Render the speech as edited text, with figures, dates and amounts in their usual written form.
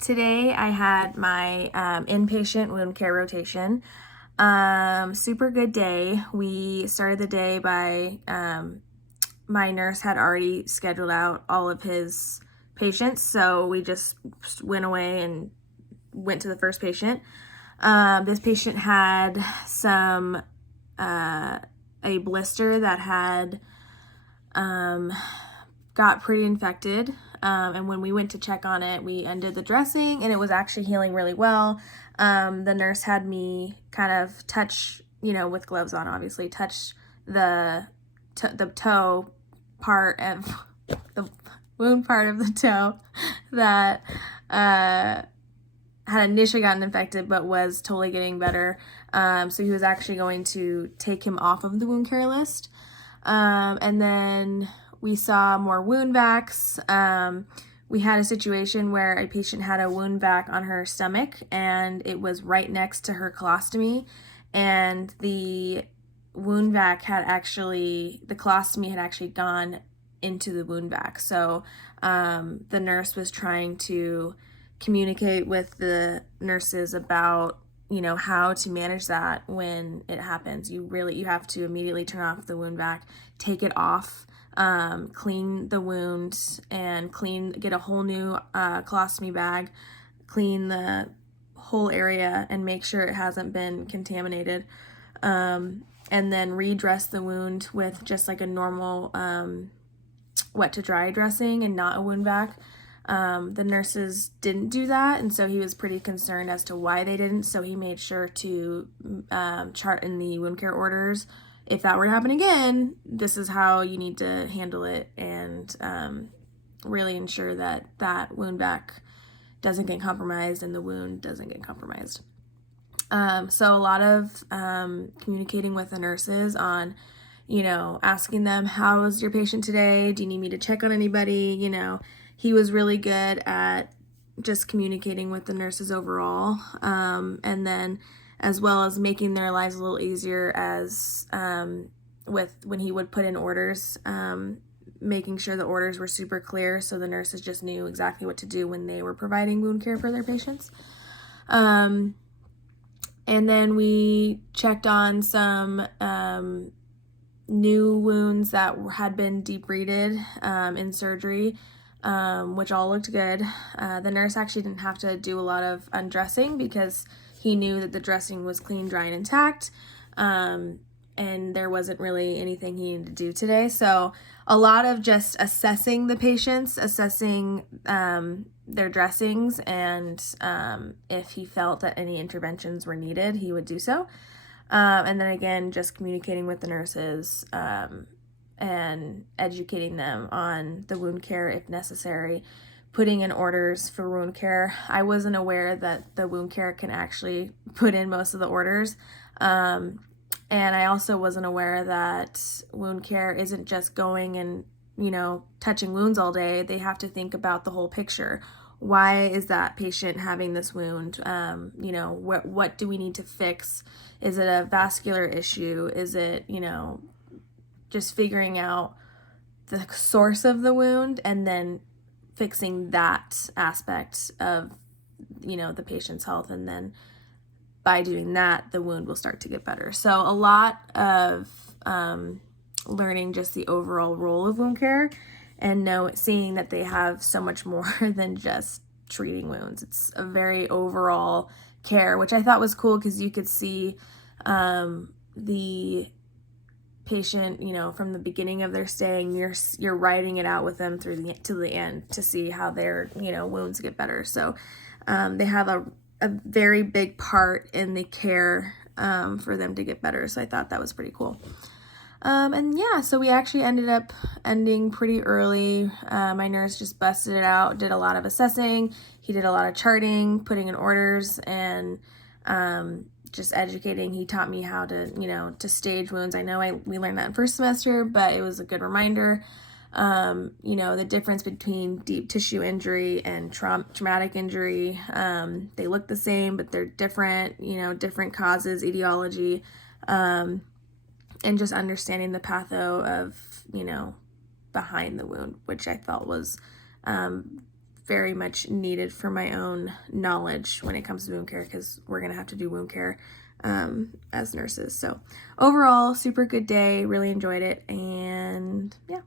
Today I had my inpatient wound care rotation. Super good day. We started the day by my nurse had already scheduled out all of his patients, so we just went away and went to the first patient. This patient had some a blister that had got pretty infected. And when we went to check on it, we undid the dressing and it was actually healing really well. The nurse had me kind of touch, with gloves on, obviously, touch the toe part of the wound part of the toe that had initially gotten infected but was totally getting better. So he was actually going to take him off of the wound care list. And then we saw more wound vacs. We had a situation where a patient had a wound vac on her stomach and it was right next to her colostomy, and the wound vac the colostomy had actually gone into the wound vac. So the nurse was trying to communicate with the nurses about how to manage that when it happens. You have to immediately turn off the wound vac, take it off, clean the wound, and get a whole new colostomy bag, clean the whole area and make sure it hasn't been contaminated, and then redress the wound with just like a normal wet to dry dressing and not a wound vac. The nurses didn't do that, and so he was pretty concerned as to why they didn't, so he made sure to chart in the wound care orders, if that were to happen again, this is how you need to handle it, and really ensure that that wound vac doesn't get compromised and the wound doesn't get compromised. So a lot of communicating with the nurses on, asking them, how was your patient today? Do you need me to check on anybody? He was really good at just communicating with the nurses overall, and then as well as making their lives a little easier as with when he would put in orders, making sure the orders were super clear so the nurses just knew exactly what to do when they were providing wound care for their patients. And then we checked on some new wounds that had been debrided in surgery, which all looked good. The nurse actually didn't have to do a lot of undressing because he knew that the dressing was clean, dry, and intact, and there wasn't really anything he needed to do today. So a lot of just assessing the patients, assessing their dressings, and if he felt that any interventions were needed, he would do so. And then again, just communicating with the nurses and educating them on the wound care if necessary, putting in orders for wound care. I wasn't aware that the wound care can actually put in most of the orders. And I also wasn't aware that wound care isn't just going and, touching wounds all day. They have to think about the whole picture. Why is that patient having this wound? What do we need to fix? Is it a vascular issue? Is it, just figuring out the source of the wound and then fixing that aspect of, the patient's health. And then by doing that, the wound will start to get better. So a lot of learning just the overall role of wound care and seeing that they have so much more than just treating wounds. It's a very overall care, which I thought was cool because you could see the patient, from the beginning of their stay, and you're writing it out with them to the end to see how their wounds get better. So they have a very big part in the care for them to get better. So I thought that was pretty cool. And yeah, so we actually ended up ending pretty early. My nurse just busted it out, did a lot of assessing. He did a lot of charting, putting in orders, and just educating. He taught me how to, to stage wounds. I know we learned that in first semester, but it was a good reminder. The difference between deep tissue injury and traumatic injury. They look the same, but they're different, different causes, etiology, and just understanding the patho of, behind the wound, which I felt was very much needed for my own knowledge when it comes to wound care, because we're going to have to do wound care as nurses. So overall, super good day, really enjoyed it, and yeah.